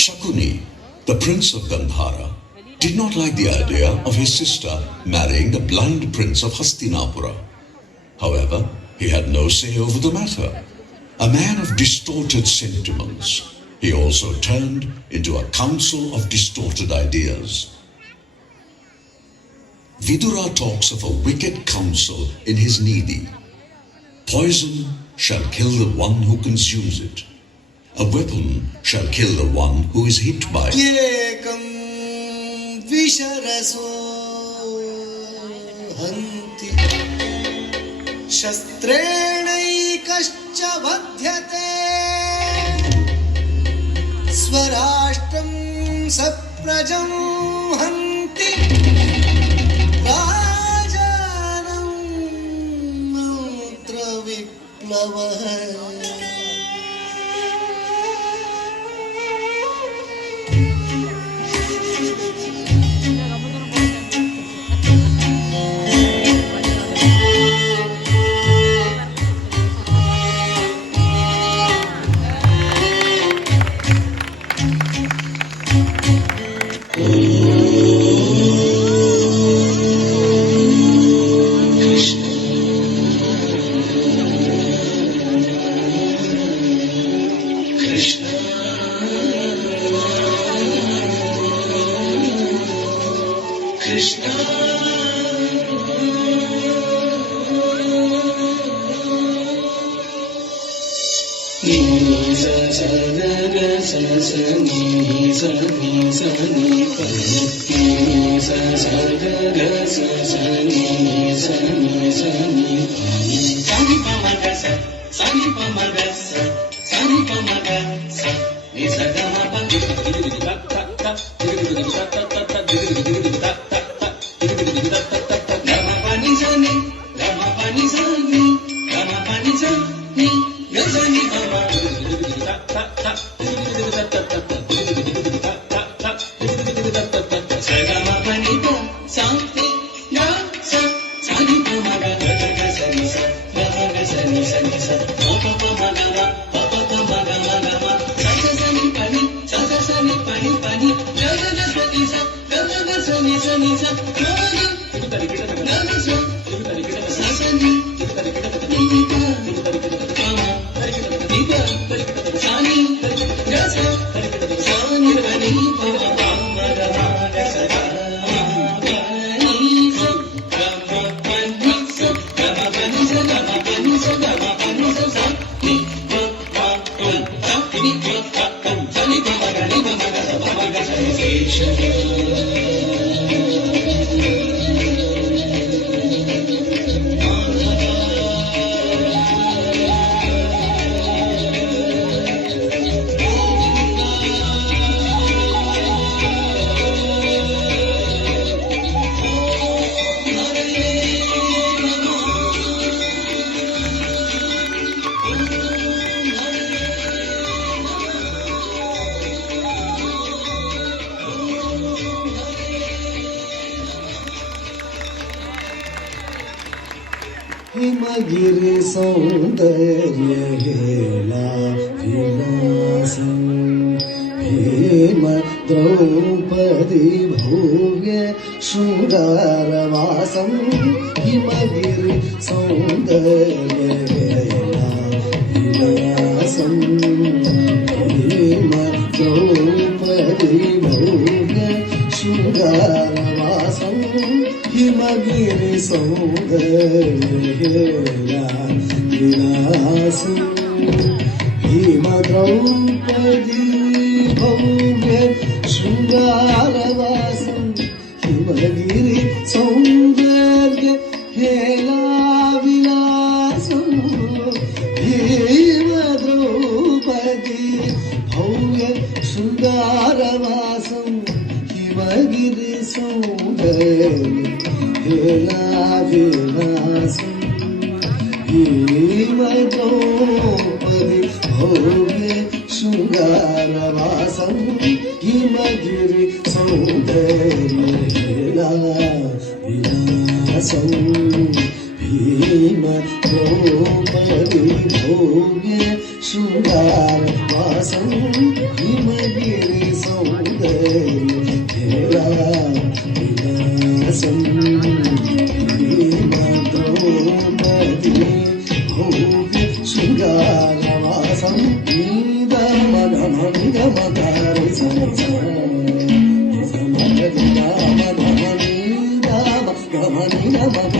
Shakuni, the prince of Gandhara, did not like the idea of his sister marrying the blind prince of Hastinapura. However, he had no say over the matter. A man of distorted sentiments, he also turned into a council of distorted ideas. Vidura talks of a wicked counsel in his Nidhi. Poison shall kill the one who consumes it. A weapon shall kill the one who is hit by it. Ekam visharaso hanti shastrenaikascha vadhyate swarashtam saprajam hanti rajanam mantra viplavah. Himgiri सौन्दर्य हेला विलासं भीम द्रौपदी भव्य शृङ्गारवासं हिमगिरि सौन्दर्य हेला विलासं भीम द्रौपदी भव्य शृङ्गारवासं हिमगिरि सौन्दर्येला विलासं भीम द्रौपदी भव्य शृङ्गारवासं हिमगिरि सौन्दर्येला विलासं भीम द्रौपदी भव्य शृङ्गारवासं हिमगिरि सौन्दर्येला विलासं भीम द्रौपदी भव्य शृङ्गारवासं हिमगिरि सौन्दर्येला विलासं भीम द्रौपदी भव्य शृङ्गारवासं हिमगिरि నీద మగ మగ మగ రి స రి స రి స మగ రి గ మగ నీద మగ మగ మగ